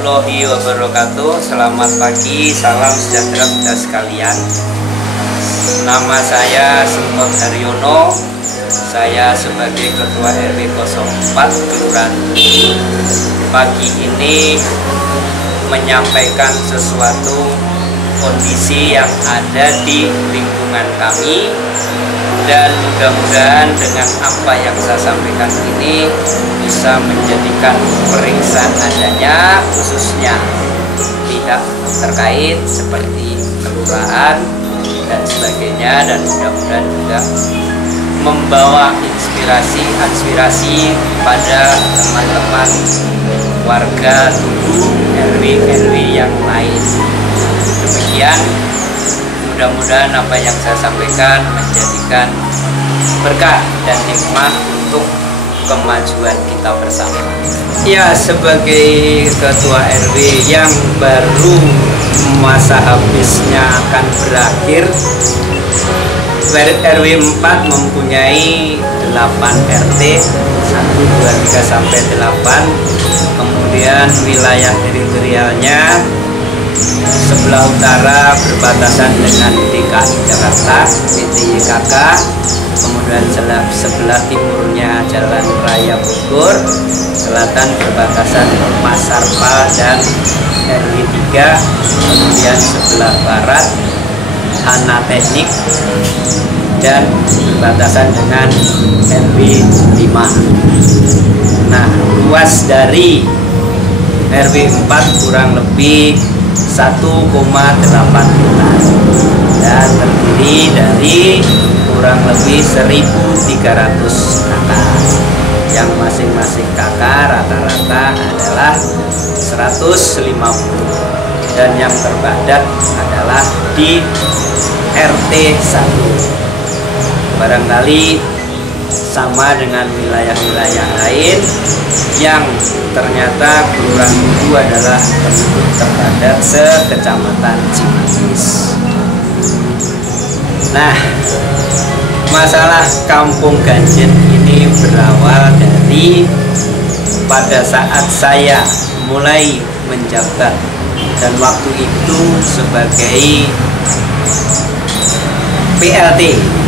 warahmatullahi wabarakatuh. Selamat pagi, salam sejahtera kita sekalian. Nama saya Semtot Haryono. Saya sebagai Ketua RW 04 Kelurahan ini pagi ini menyampaikan sesuatu kondisi yang ada di lingkungan kami, dan mudah-mudahan dengan apa yang saya sampaikan ini bisa menjadikan periksaan adanya khususnya pihak terkait seperti kelurahan dan sebagainya, dan mudah-mudahan juga membawa inspirasi pada teman-teman warga Tugu RW-RW yang lain. Demikian, mudah-mudahan apa yang saya sampaikan menjadikan berkah dan hikmah untuk kemajuan kita bersama. Ya, sebagai ketua RW yang baru masa habisnya akan berakhir, RW 4 mempunyai 8 RT 1, 2, 3 sampai 8. Kemudian wilayah teritorialnya sebelah utara berbatasan dengan DKI Jakarta, PTYKK. Kemudian sebelah timurnya Jalan Raya Bogor, selatan berbatasan Pasar Pal dan RW 3. Kemudian sebelah barat Hana Teknik dan berbatasan dengan RW 5. Nah, luas dari RW 4 kurang lebih 1,8 hektar dan terdiri dari kurang lebih 1.300 kakak, yang masing-masing kakak rata-rata adalah 150, dan yang terpadat adalah di RT 1. Barangkali sama dengan wilayah-wilayah lain yang ternyata Kelurahan Tugu adalah penduduk terpadat se-Kecamatan Cimanggis. Nah, masalah Kampung Ganjen ini berawal dari pada saat saya mulai menjabat, dan waktu itu sebagai PLT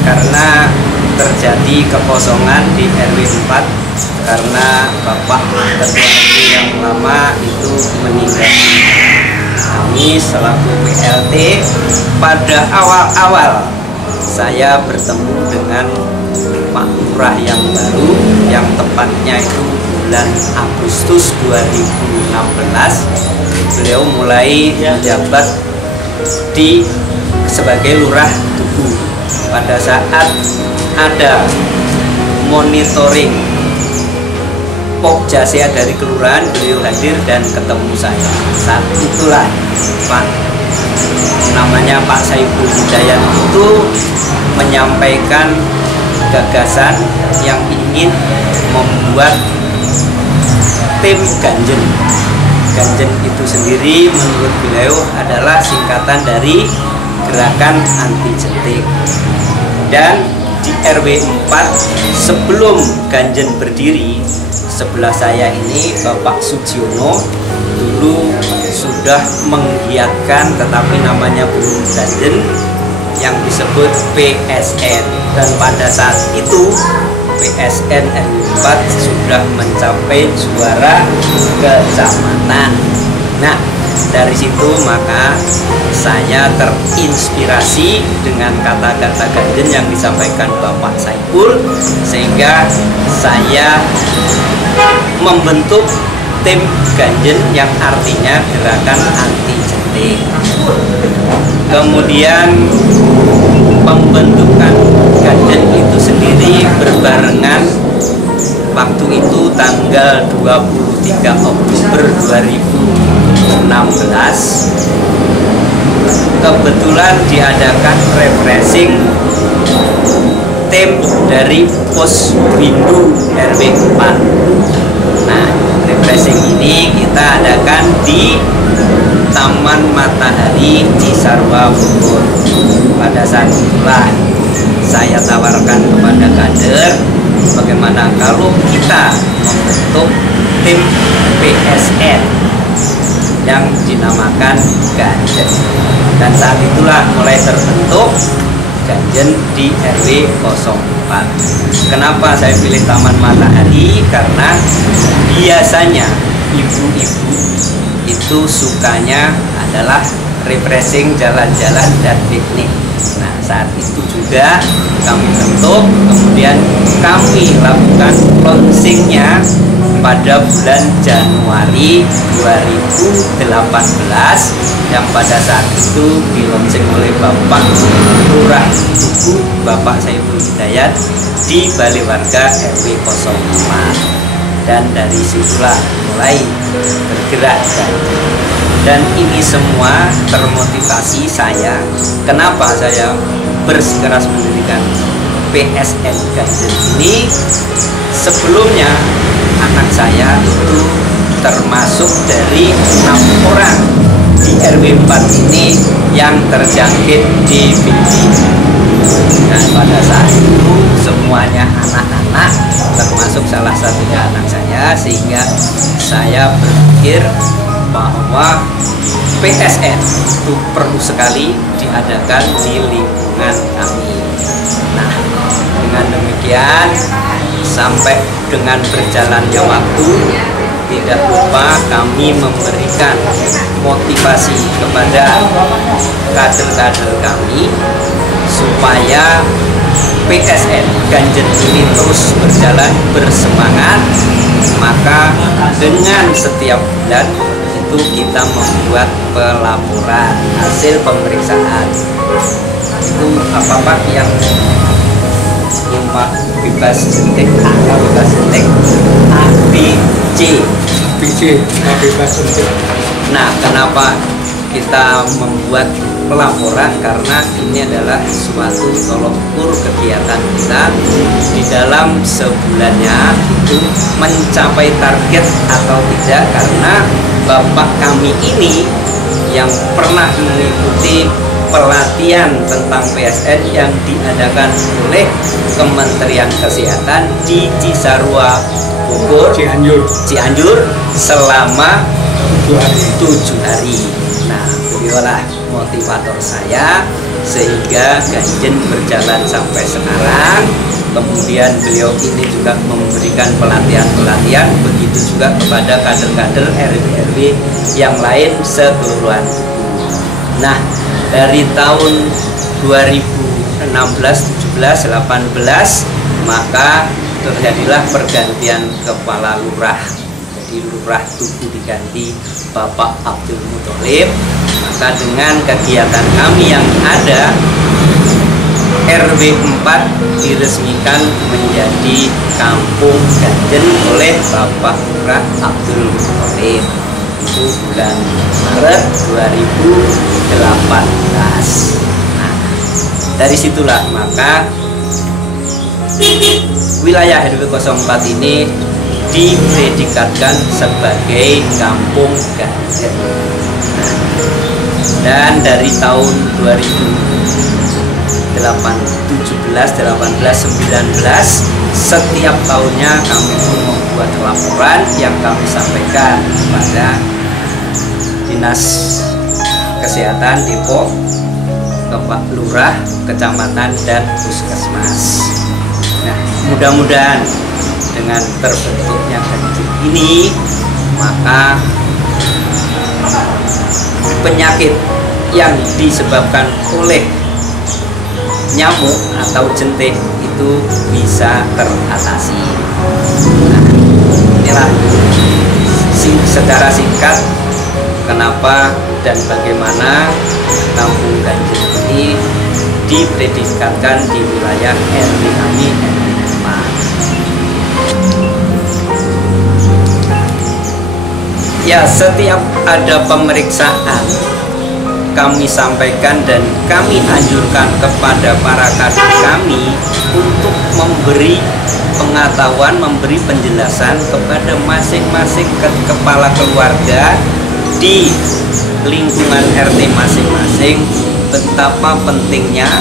karena terjadi kekosongan di RW 4 karena Bapak Ketua RW yang lama itu meninggal. Kami selaku PLT pada awal-awal saya bertemu dengan Pak Lurah yang baru, yang tepatnya itu bulan Agustus 2016. Beliau mulai menjabat sebagai Lurah Tugu. Pada saat ada monitoring Pokjasia dari kelurahan, beliau hadir dan ketemu saya. Saat itulah Pak namanya Pak Saiful Hidayat itu menyampaikan gagasan yang ingin membuat tim Ganjen. Ganjen itu sendiri menurut beliau adalah singkatan dari Gerakan Anti Jentik. Dan di RW 4 sebelum Ganjen berdiri, sebelah saya ini Bapak Sujiono dulu sudah menggiatkan, tetapi namanya belum Ganjen, yang disebut PSN. Dan pada saat itu PSN RW 4 sudah mencapai juara kecamatan. Nah, dari situ maka saya terinspirasi dengan kata-kata Ganjen yang disampaikan Bapak Saiful, sehingga saya membentuk tim Ganjen yang artinya Gerakan Anti Jentik. Kemudian pembentukan Ganjen itu sendiri berbarengan waktu itu tanggal 23 Oktober 2016 kebetulan diadakan refreshing tim dari Pos Windu RW 4. Nah, refreshing ini kita adakan di Taman Matahari Cisarua Bogor. Pada saat itulah saya tawarkan kepada kader, bagaimana kalau kita membentuk tim PSN yang dinamakan Ganjen. Dan saat itulah mulai terbentuk Ganjen di RW 04. Kenapa saya pilih Taman Matahari? Karena biasanya ibu-ibu itu sukanya adalah refreshing, jalan-jalan, dan piknik. Nah, saat itu juga kami bentuk, kemudian kami lakukan launchingnya pada bulan Januari 2018, yang pada saat itu dilaunching oleh Bapak Lurah Tugu, Bapak Saiful Hidayat, di Balai Warga RW 04. Dan dari situlah mulai bergerak. Dan ini semua termotivasi saya. Kenapa saya bersikeras mendirikan PSN Ganjen ini? Sebelumnya anak saya itu termasuk dari 6 orang di RW 4 ini yang terjangkit DBD. Dan pada saat itu semuanya anak-anak, termasuk salah satunya anak saya, sehingga saya berpikir bahwa PSN itu perlu sekali diadakan di lingkungan kami. Nah, dengan demikian sampai dengan berjalannya waktu, tidak lupa kami memberikan motivasi kepada kader-kader kami supaya PSN Ganjen ini terus berjalan bersemangat. Maka dengan setiap bulan itu kita membuat pelaporan hasil pemeriksaan. Itu apa-apa yang bebas jentik, angka bebas jentik, ABC, bebas jentik. Nah, kenapa kita membuat pelaporan? Karena ini adalah suatu tolok ukur kegiatan kita di dalam sebulannya itu mencapai target atau tidak, karena bapak kami ini yang pernah mengikuti pelatihan tentang PSN yang diadakan oleh Kementerian Kesehatan di Cisarua, Bogor, Cianjur selama 7 hari. Nah, beliaulah motivator saya sehingga Ganjen berjalan sampai sekarang. Kemudian beliau ini juga memberikan pelatihan-pelatihan, begitu juga kepada kader-kader RW-RW yang lain sekeluruhan. Nah, dari tahun 2016, 17, 18 maka terjadilah pergantian kepala lurah. Jadi Lurah Tugu diganti Bapak Abdul Muthalib. Maka dengan kegiatan kami yang ada, RW 4 diresmikan menjadi Kampung Ganjen oleh Bapak Lurah Abdul Muthalib. Itu bulan Maret 2018. Nah, dari situlah maka wilayah RW 04 ini dipredikatkan sebagai Kampung Ganjen. Nah, dan dari tahun 2017, 18, 19 setiap tahunnya kami pun membuat laporan yang kami sampaikan kepada Dinas Kesehatan Depok, Bapak Lurah, Kecamatan, dan Puskesmas. Nah, mudah-mudahan dengan terbentuknya Ganjen ini, maka penyakit yang disebabkan oleh nyamuk atau jentik itu bisa teratasi. Nah, inilah secara singkat kenapa dan bagaimana Kampung Ganjen ini dipredikatkan di wilayah RW kami, RW 4. Ya, setiap ada pemeriksaan kami sampaikan dan kami anjurkan kepada para kader kami untuk memberi pengetahuan, memberi penjelasan kepada masing-masing kepala keluarga di lingkungan RT masing-masing betapa pentingnya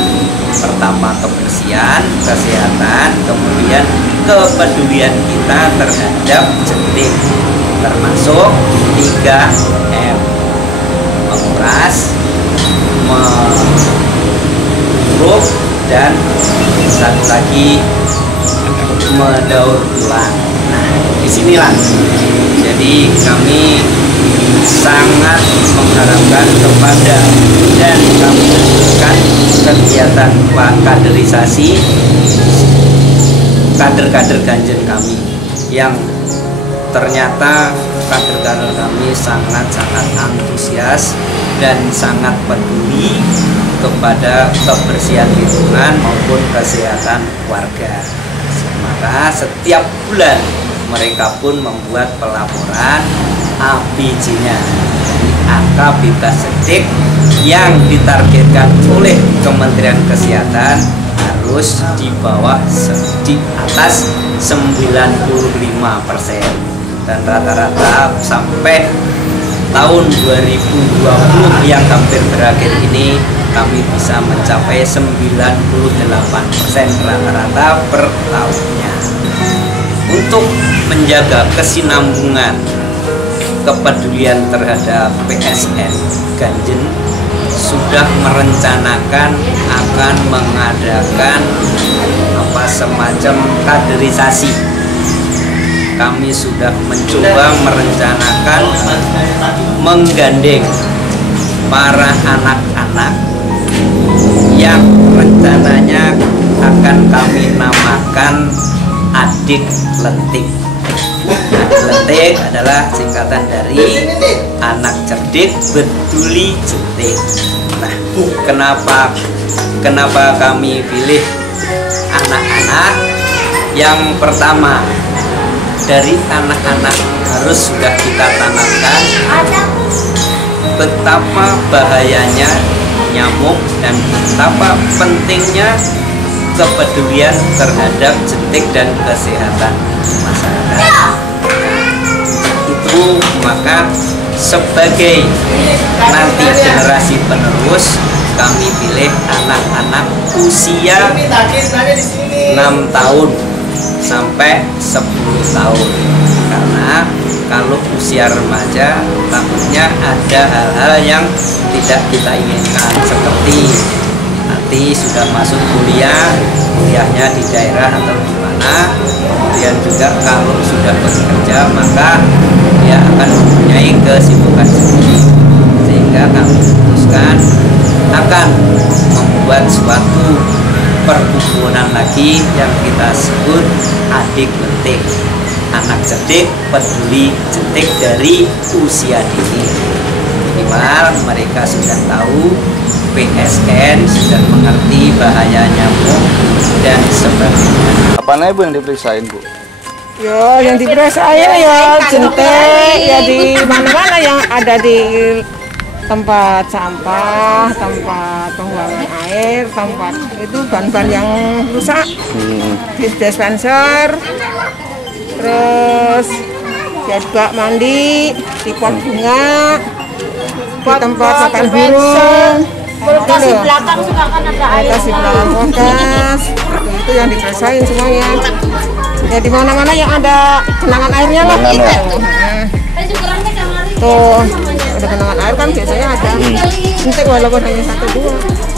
pertama kebersihan, kesehatan, kemudian kepedulian kita terhadap jentik, termasuk 3M. menguras, menurut, dan satu lagi mendaur ulang. Nah, disinilah jadi kami sangat mengharapkan kepada dan kami lakukan kegiatan kaderisasi kader-kader Ganjen kami yang ternyata kader-kader kami sangat-sangat antusias dan sangat peduli kepada kebersihan lingkungan maupun kesehatan warga. Maka setiap bulan mereka pun membuat pelaporan ABJ-nya, angka bebas cedik yang ditargetkan oleh Kementerian Kesehatan harus di atas 95%, dan rata-rata sampai tahun 2020 yang hampir berakhir ini kami bisa mencapai 98% rata-rata per tahunnya. Untuk menjaga kesinambungan kepedulian terhadap PSN, Ganjen sudah merencanakan akan mengadakan semacam kaderisasi. Kami sudah mencoba merencanakan menggandeng para anak-anak yang rencananya akan kami namakan Adik Lentik. Adik Lentik adalah singkatan dari anak cerdik peduli jentik. Nah, kenapa kami pilih anak-anak? Yang pertama, dari anak-anak harus sudah kita tanamkan betapa bahayanya nyamuk dan betapa pentingnya kepedulian terhadap jentik dan kesehatan masyarakat. Itu maka sebagai nanti generasi penerus kami pilih anak-anak usia 6 tahun sampai 10 tahun, karena kalau usia remaja takutnya ada hal-hal yang tidak kita inginkan, seperti nanti sudah masuk kuliahnya di daerah atau di mana, kemudian juga kalau sudah bekerja maka dia akan mempunyai kesibukan sendiri, sehingga kami putuskan akan membuat suatu perkumpulan lagi yang kita sebut Adik Lentik, anak cerdik peduli jentik dari usia dini. Minimal mereka sudah tahu PSN, sudah mengerti bahaya nyamuk dan sebagainya. Apa nih Bu yang diperiksain Bu? Yo, yang diperiksain ya jentik ya di mana-mana yang ada di tempat sampah, tempat pembuangan air, tempat itu ban-ban yang rusak, di dispenser, terus ya juga mandi, di pot bunga, di tempat makan burung, kulkas di belakang juga kan ada air. kulkas di belakang kulkas, itu yang diperiksain semuanya. Ya di mana-mana yang ada genangan airnya lah. Tuh, ada genangan air kan biasanya ada jentik walaupun hanya 1-2.